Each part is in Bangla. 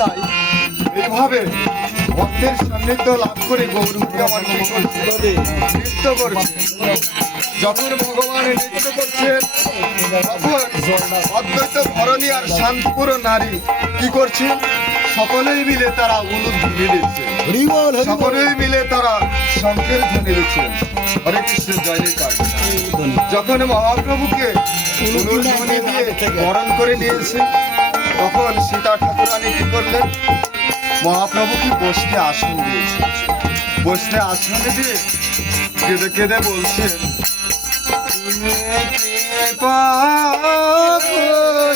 তাই এইভাবে ভক্তের সান্নিধ্য লাভ করে গৌরী আমার কি করছে? নৃত্য করছে। যখন ভগবান নৃত্য করছেন তখন অদ্বৈত ধরণী আর শান্তিপুর নারী কি করছে? সকলেই মিলে তারা উলুধ্বনি দিচ্ছে, সকলেই মিলে তারা শঙ্খের ধ্বনি দিচ্ছেন। হরে কৃষ্ণ জয় নিতাই। যখন মহাপ্রভুকে উলুধ্বনি দিয়ে বরণ করে নিয়েছে তখন সীতা ঠাকুরানী কি করলেন? মহাপ্রভুকে বসতে আসন দিয়েছে। বসতে আসন দিয়ে কেঁদে কেঁদে বলছেন, তুমি কৃপা করে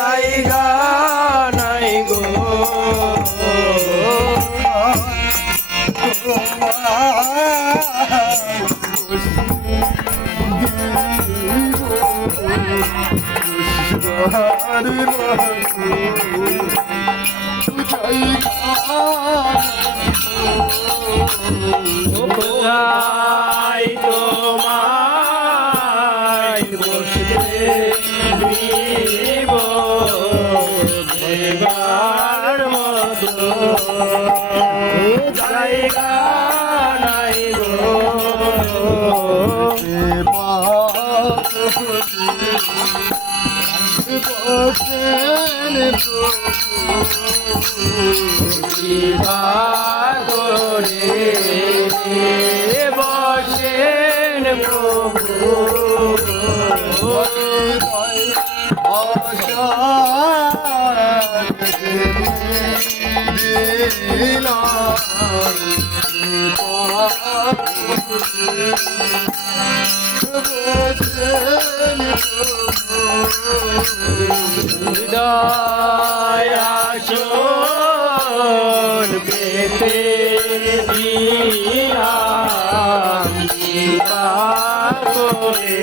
জায়গা নাই গো কোথায় তোমায় বসতে দিব দেবার মতো জায়গা নাই গো করে বসেন প্রভু আশা হৃদয় আসন পেতে দিলাম কৃপা করে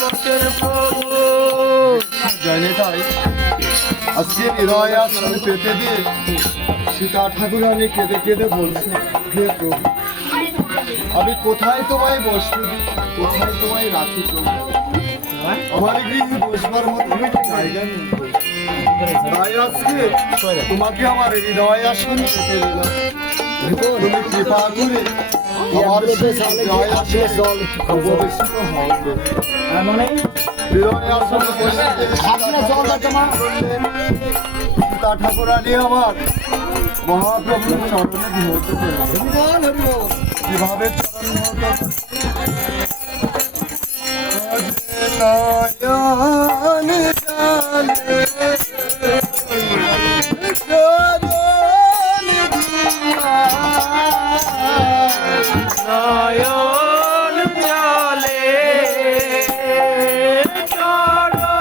বসেন প্রভু জয়নিতাই আজকে হৃদয় আসন পেতে দিয়ে সীতা ঠাকুরানী কেঁদে কেঁদে বলছে, হে প্রভু আমি কোথায় তোমায় বসতে দিই, কোথায় তোমায় রাখি প্রভু? আমার গৃহে বসবার মতো একটা জায়গা নেই প্রভু। তাই আজকে তোমাকে আমার হৃদয় আসন পেতে দিলাম। তুমি কৃপা করে আমার হৃদয় আসনে উপবেশিত হও প্রভু। হৃদয় আসনে বসে সীতা ঠাকুরানী আমার মহাপ্রভুর চরণে বিহত করেছে। কিভাবে চরণ বিহত নয়ন জলে চরণ নয়ন জলে চরণ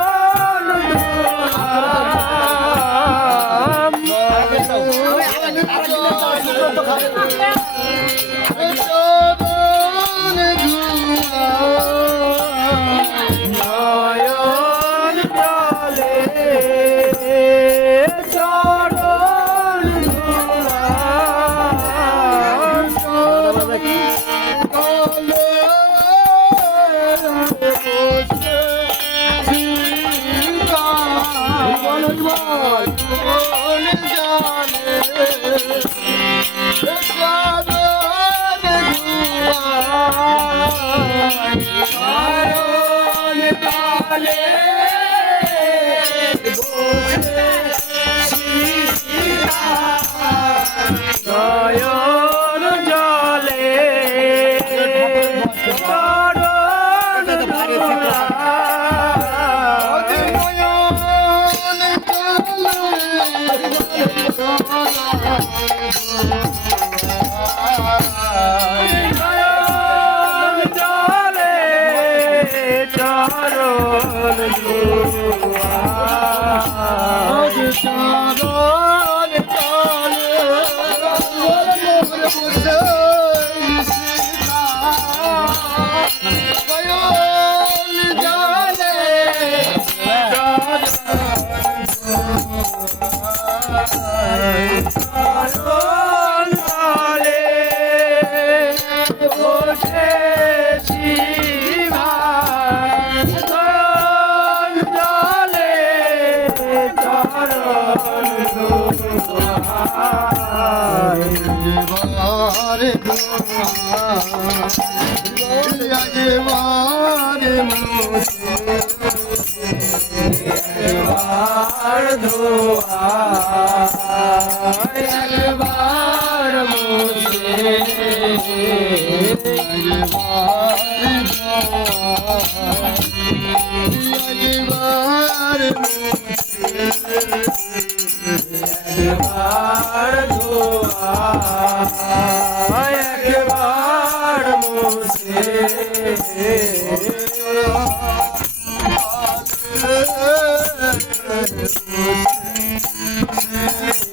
নয়ন জলে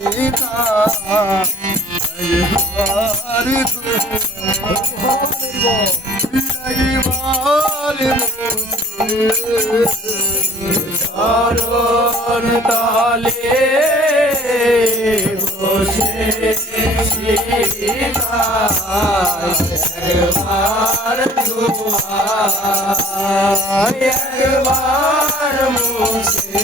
Sita চরণ তলে বসে একবার দুয়ার একবার মুছে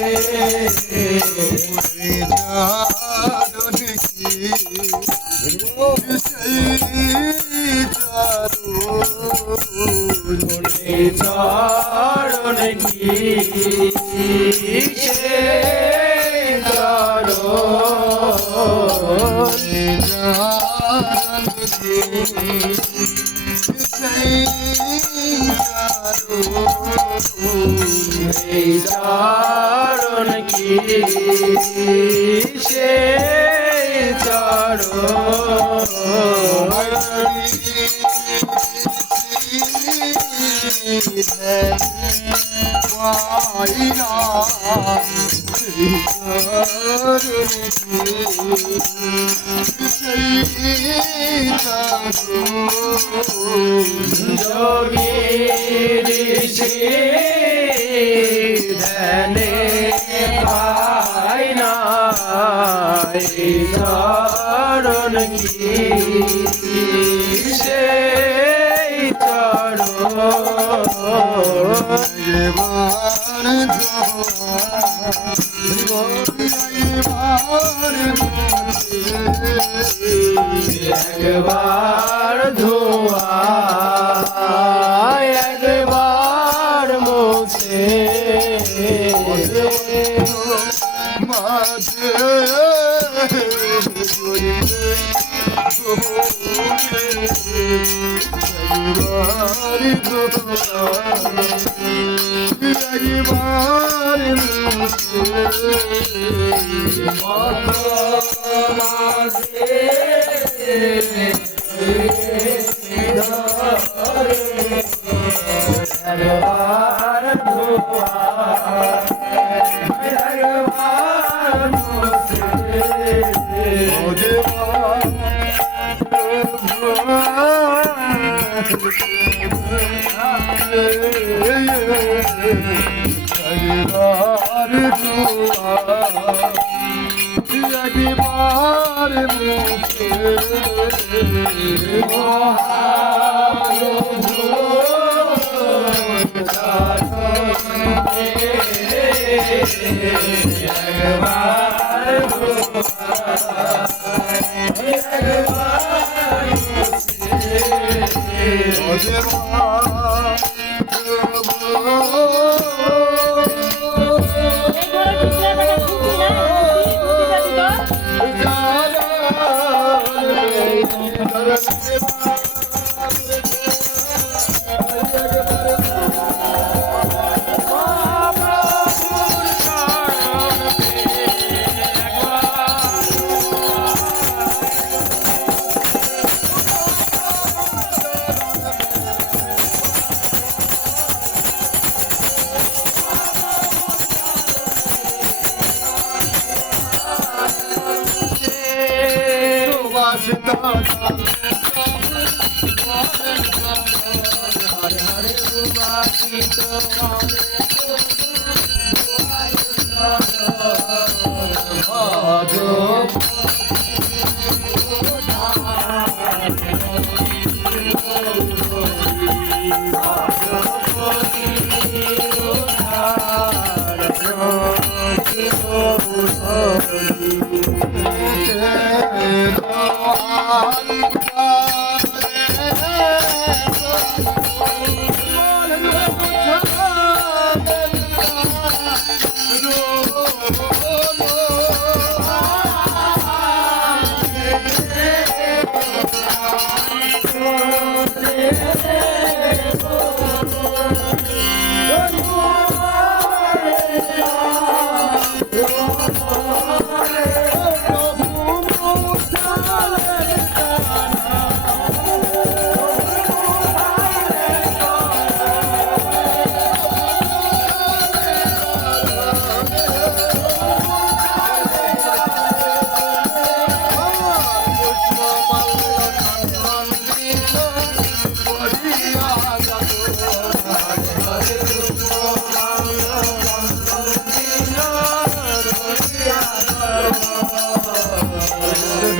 চরণ কি সে চরণ কি সে যোগী ঋষি ধনে পায় না চরণ কি সে একবার ধোয়া একবার মোছে মাঝে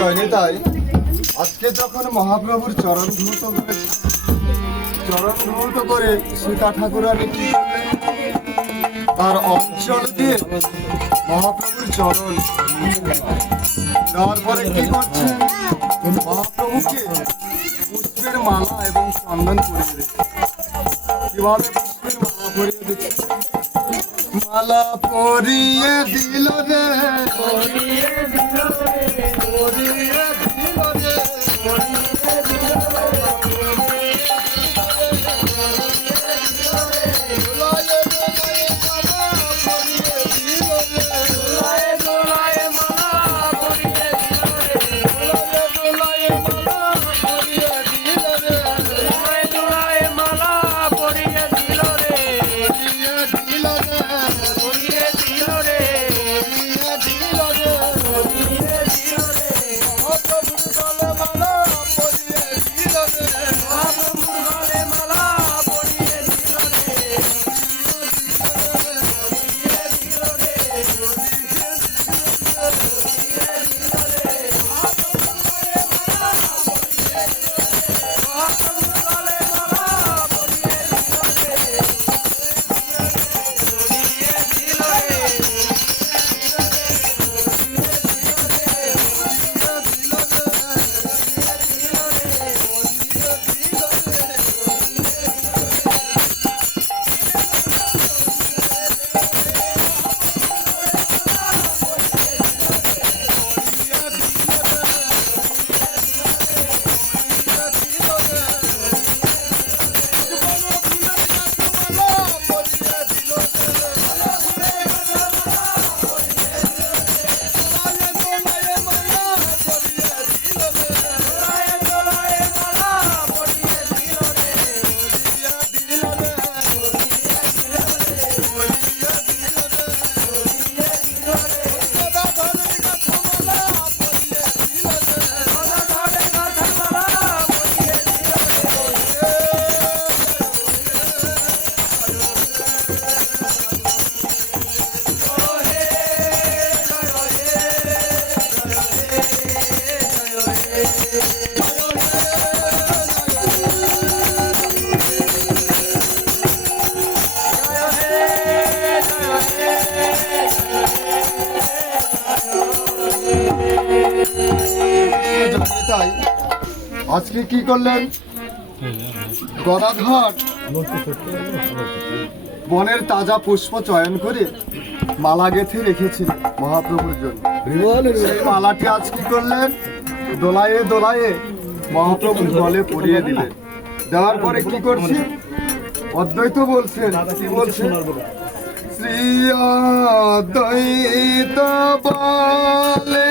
জয়নিতাই, আজকে যখন মহাপ্রভুর চরণ ধৌত করেছে, চরণ ধৌত করে সীতা ঠাকুরানী কি করলেন? তার অঞ্চল দিয়ে মহাপ্রভুর চরণ দেওয়ার পরে কি করছেন? মহাপ্রভুকে পুষ্পের মালা এবং চন্দন পরিয়ে দিচ্ছে। কিভাবে পুষ্পের মালা পরিয়ে দিচ্ছে? মালা পরিয়ে দিল রে, পরিয়ে দিল রে, পরিয়ে দিল রে, পরিয়ে দিল রে, দোলায়ে দোলায়ে মালা পরিয়ে দিল রে, দোলায়ে দোলায়ে মালা পরিয়ে দিল রে, দোলায়ে দোলায়ে মালা পরিয়ে দিল রে, দোলায়ে দোলায়ে মালা পরিয়ে দিল রে, পরিয়ে দিল রে, পরিয়ে দিল রে, পরিয়ে দিল রে, পরিয়ে দিল রে, মহাপ্রভুর গলে মালা পরিয়ে দিল রে, মহাপ্রভুর গলে মালা পরিয়ে দিল রে, জয়নিতাই, আজকে কি করলেন? গদাধর বনের তাজা পুষ্প চয়ন করে মালা গেঁথে রেখেছিলেন মহাপ্রভুর জন্য। সেই মালাটি আজ কি করলেন? দোলায়ে দোলায়ে মহাপ্রভুর গলে পরিয়ে দিলেন। দেওয়ার পরে কি করছে? অদ্বৈত বলছেন, কি বলছেন? শ্রী অদ্বৈত বলে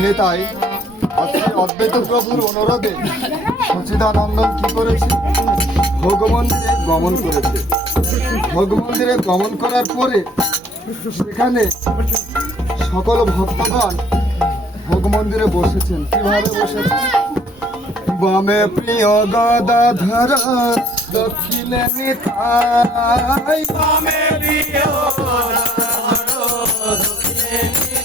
জয়নেতায় অদ্বৈত প্রভুর অনুরোধে সচিদানন্দন কি করেছে? ভোগমন্দিরে গমন করেছে। ভোগমন্দিরে গমন করার পরে সেখানে সকল ভক্তগণ ভোগমন্দিরে বসেছেন। কিভাবে বসেছেন? বামে প্রিয় গদাধর, দক্ষিণে নিতাই। বামে প্রিয় গদাধর, দক্ষিণে নিতাই।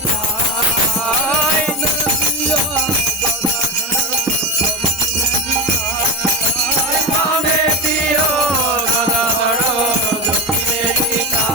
বামে প্রিয় গদাধর, দক্ষিণে নিতাই।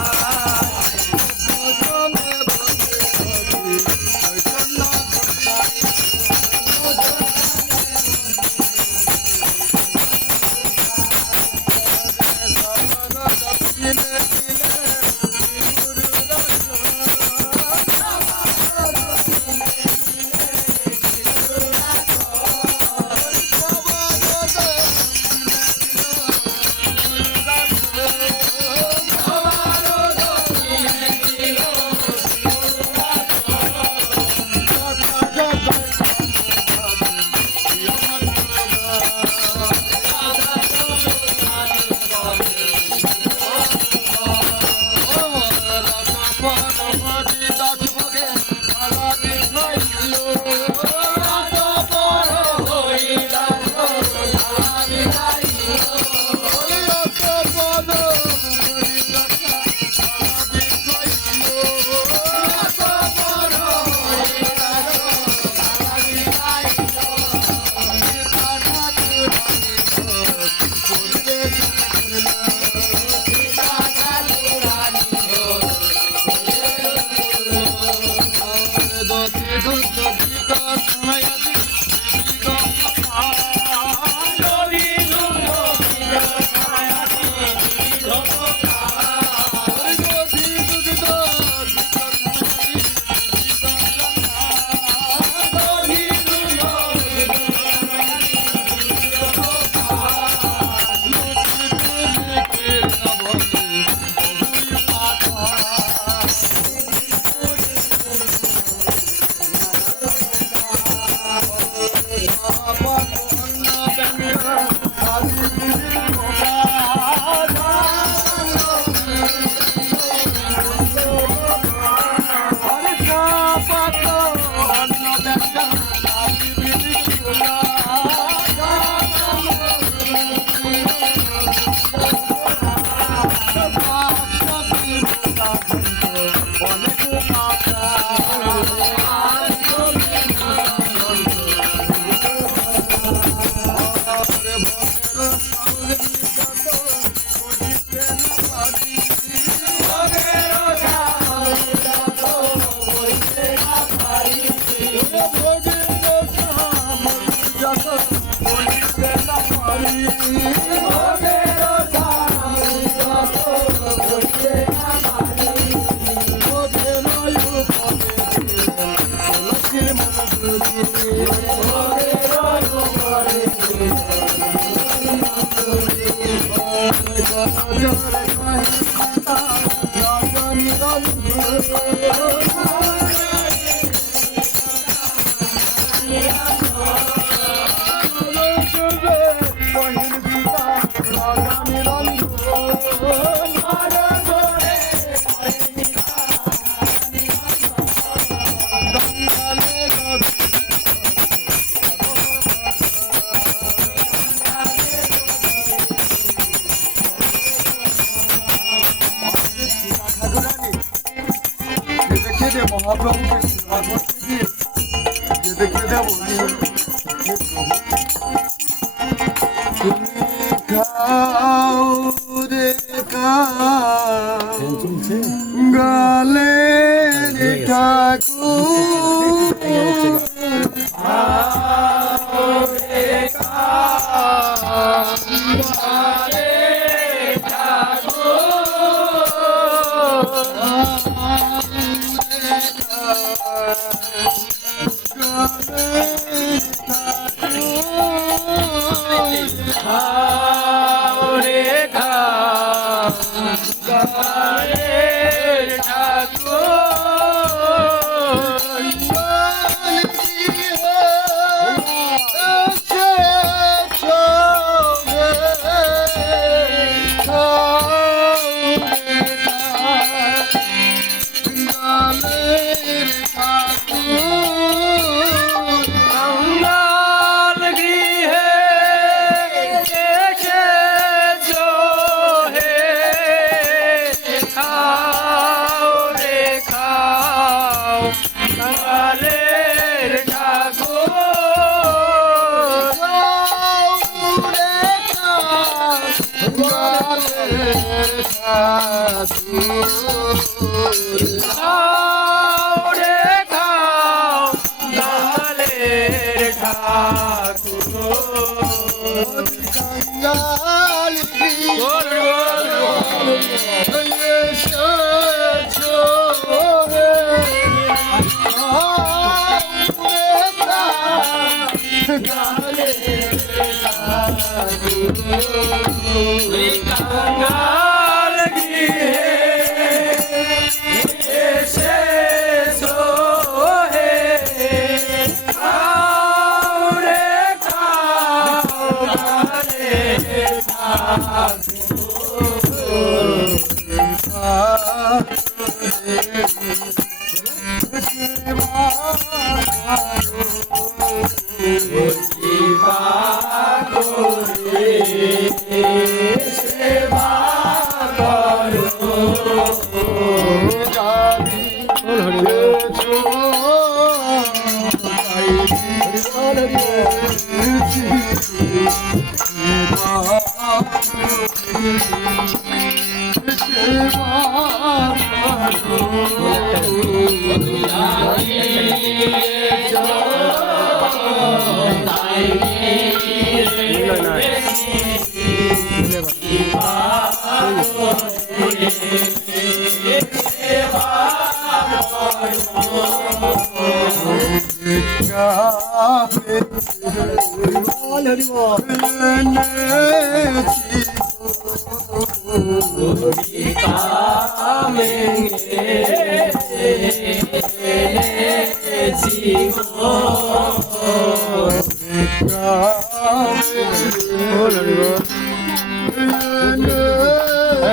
মহাপ্রভুকে সেবা করতে দিয়ে যেতে খেতে বলি তুমি খাও রে খাও গালে রে ঠাকুর খাও রে খাও গালের ঠাকুর গোল গোল কাঙ্গাল গৃহে এসেছো হে খাও রে খাও গালের ঠাকুর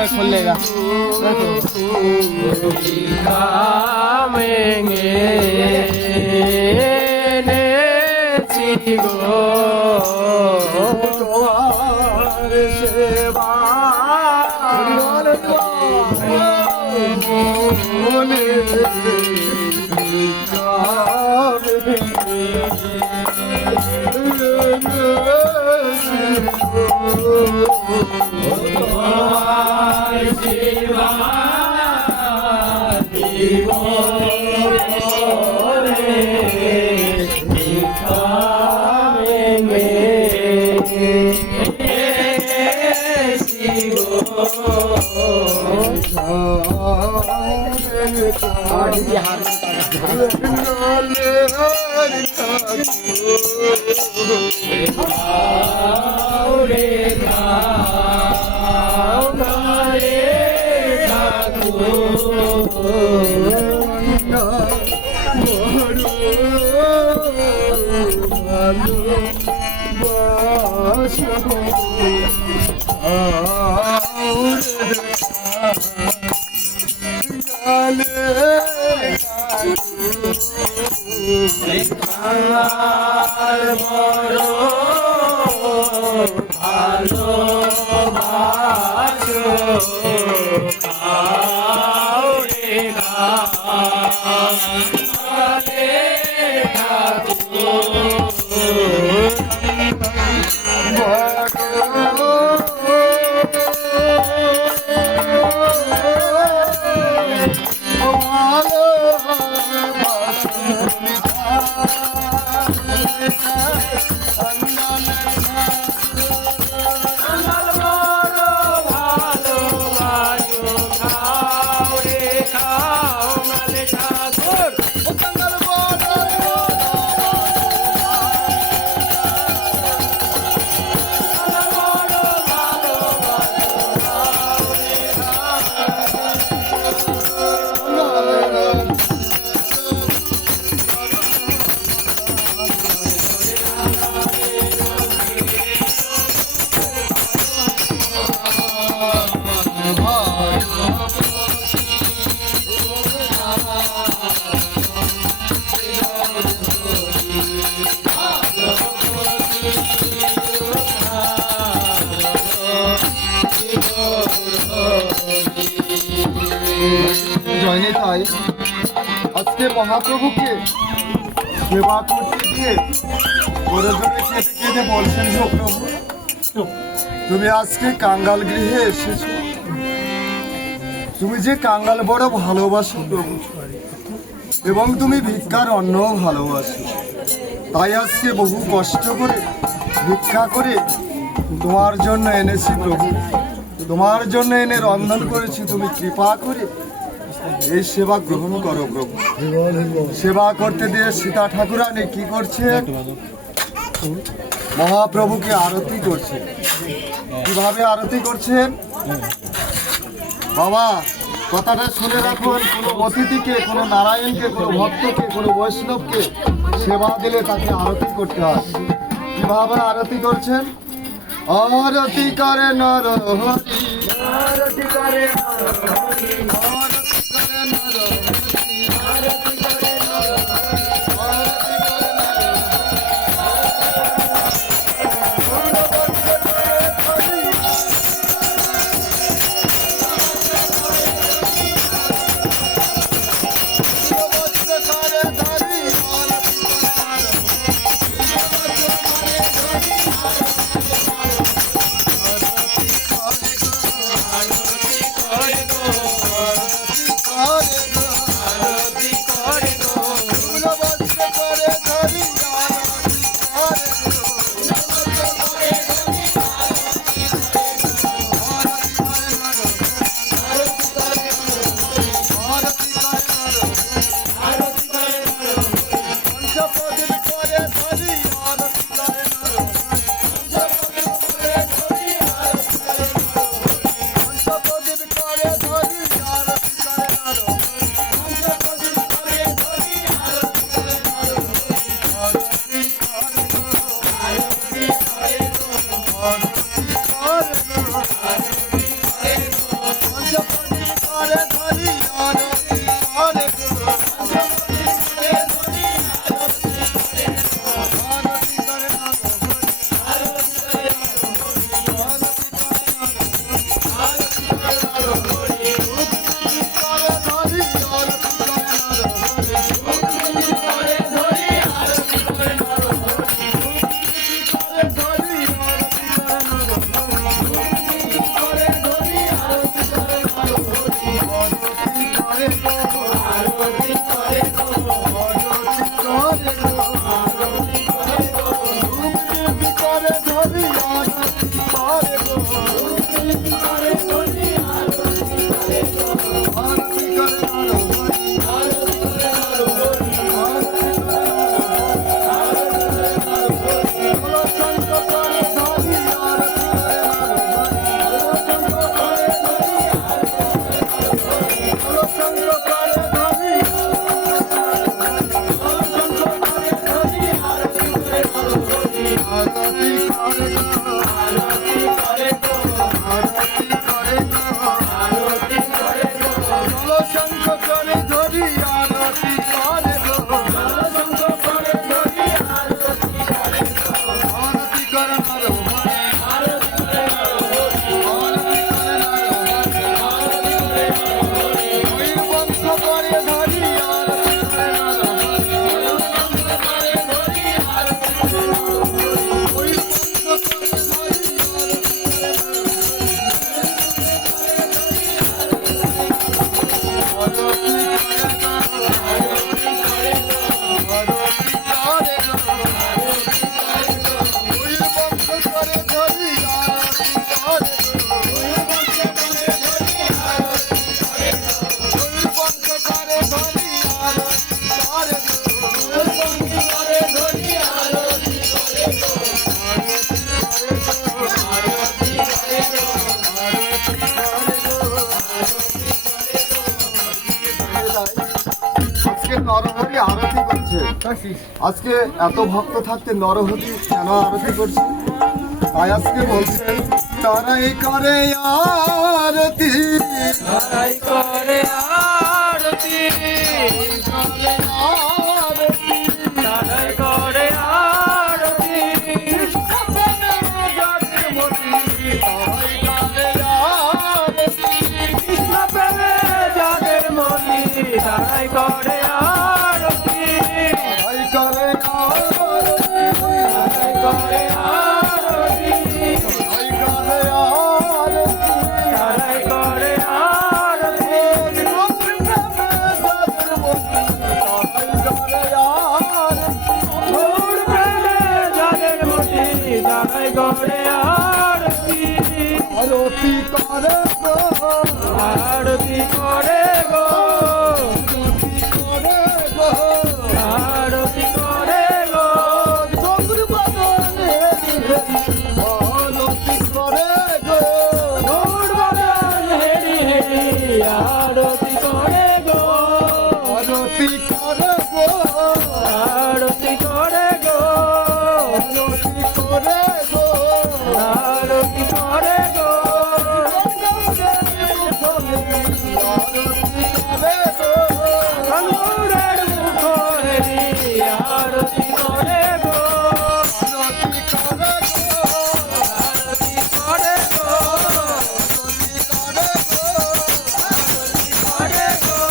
खोल लेगा জয়নিতাই আজকে মহাপ্রভুকে সেবা করতে গিয়ে বড় জোরে কেঁদে কেঁদে বলছেন গো প্রভু তুমি আজকে কাঙ্গাল গৃহে এসেছো। তুমি যে কাঙ্গাল বড় ভালোবাসো প্রভু, এবং তুমি ভিক্ষার অন্নও ভালোবাসো। তাই আজকে বহু কষ্ট করে ভিক্ষা করে তোমার জন্য এনেছি প্রভু। তোমার জন্য এনে রন্ধন করেছি, তুমি কৃপা করে এই সেবা গ্রহণ করো প্রভু। সেবা করতে দিয়ে সীতা ঠাকুরানী কি করছে? মহাপ্রভুকে আরতি করছে। কিভাবে আরতি করছেন বাবা? কথাটা শুনে রাখুন। কোনো অতিথিকে, কোনো নারায়ণকে, কোনো ভক্তকে, কোনো বৈষ্ণবকে সেবা দিলে তাকে আরতি করতে হয়। কিভাবে আরতি করছেন? আরতি করে নর হরি, আরতি করে আরতি করে নর হরি, আরতি করে নরহরি আরতি করছে। আজকে এত ভক্ত থাকতে নরহরি কেন আরতি করছে? তাই আজকে বলছেন তারাই করে আরতি, তারাই করে আরতি, তারাই করে আরতি, কৃষ্ণ প্রেমে যাদের মতি তারাই করে আরতি, তারাই করে আরতি, তারাই করে আরতি, তারাই করে করে গো আরতি করে গো করে গো আরতি করে গো চন্দ্র বদনে আরতি করে গো গৌর বদন হেরি হেরি আরতি করে গো আরতি করে গো আরতি করে গো আরতি করে গো আরতি করে গো গৌরের মুখ হেরি আরতি করে গো আরতি করে গো করে গো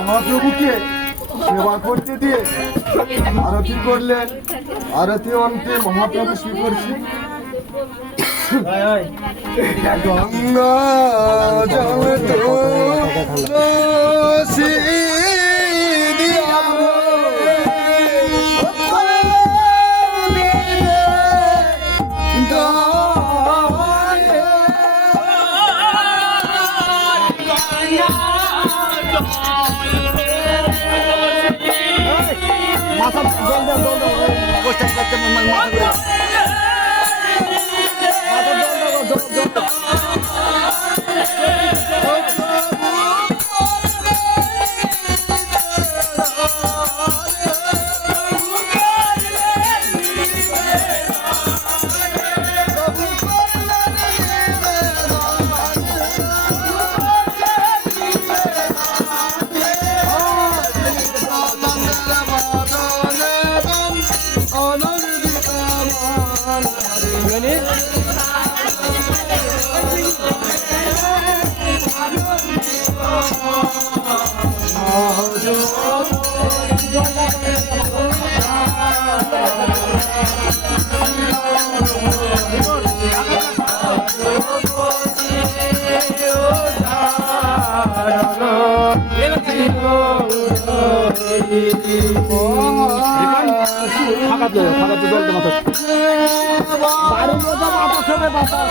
মহাপ্রভুকে সেবা করতে দিয়ে আরতি করলেন। আরতি অন্তে মহাপ্রভু শ্রী করছি গঙ্গা জল তুলসী দিয়া মাথা জল দাও জল দাও অবস্থা করতে মাথা করে মাথা জল দাও জল জল দাও ফাঁকাতে জলটা মাথা বাড়ির মতো বাতাস হবে বাতাস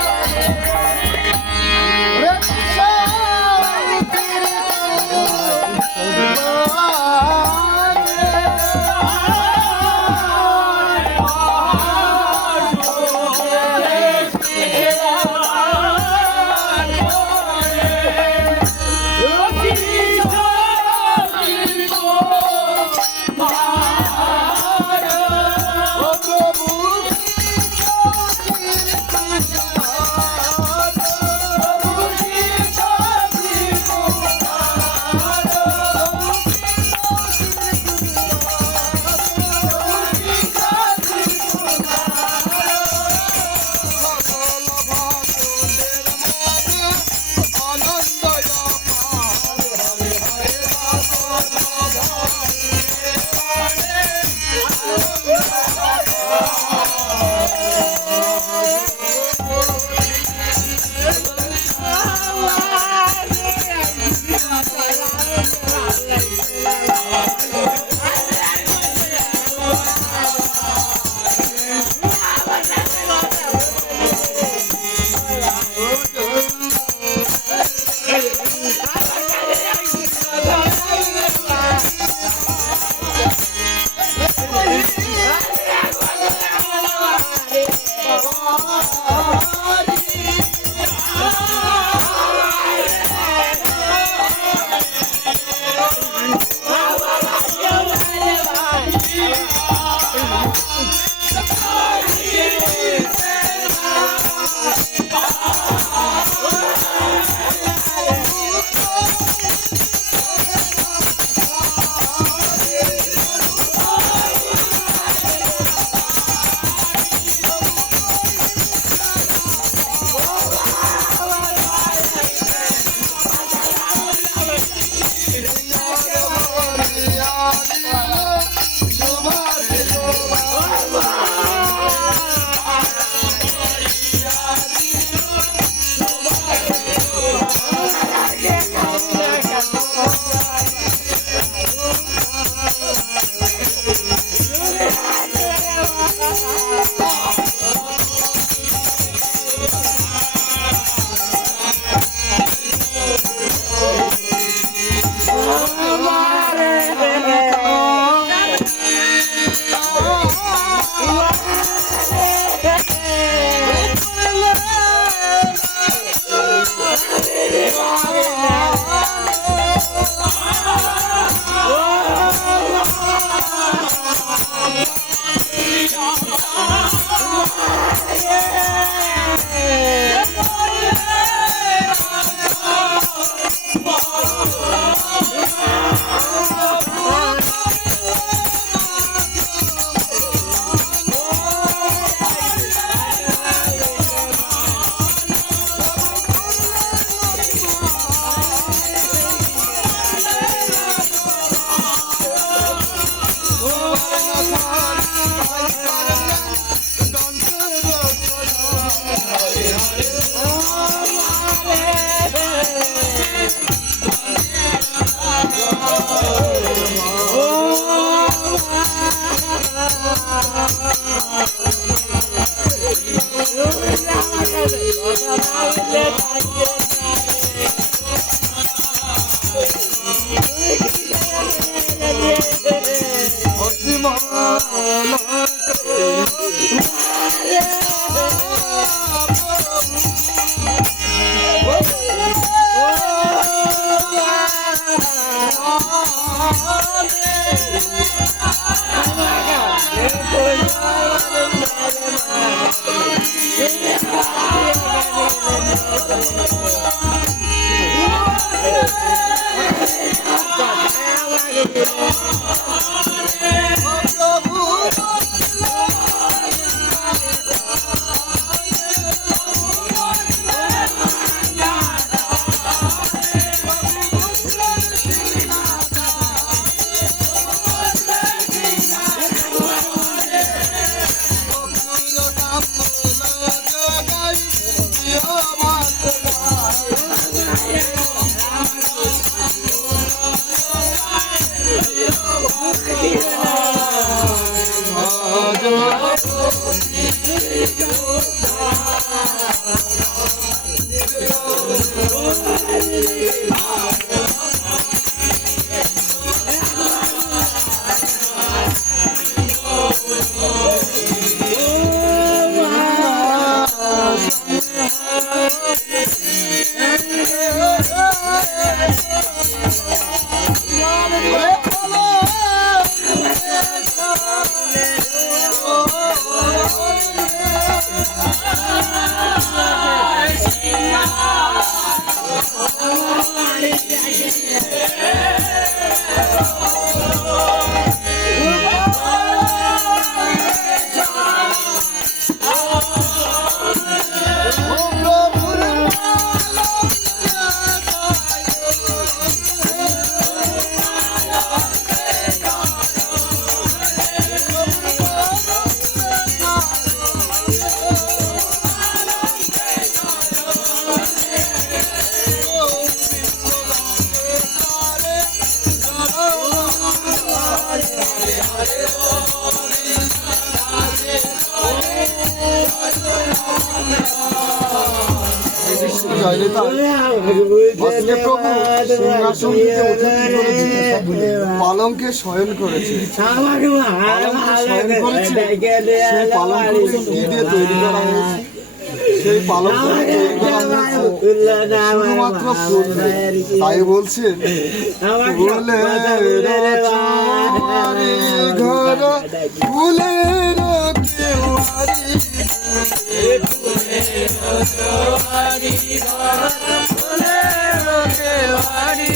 আজকে প্রভু সিংহাসন থেকে উঠে কি করেছে? পালঙ্কে শয়ন করেছে। সেই পালঙ্কটি কি দিয়ে তৈরি করা হয়েছে? সেই পালঙ্কটি তৈরি করা হয়েছে শুধুমাত্র ফুল দিয়ে। তাই বলছেন ফুলের চোয়ারি ঘর ফুলের কেওয়ারি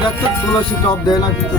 দেখ তো তুলসী টপ দেয় না কিন্তু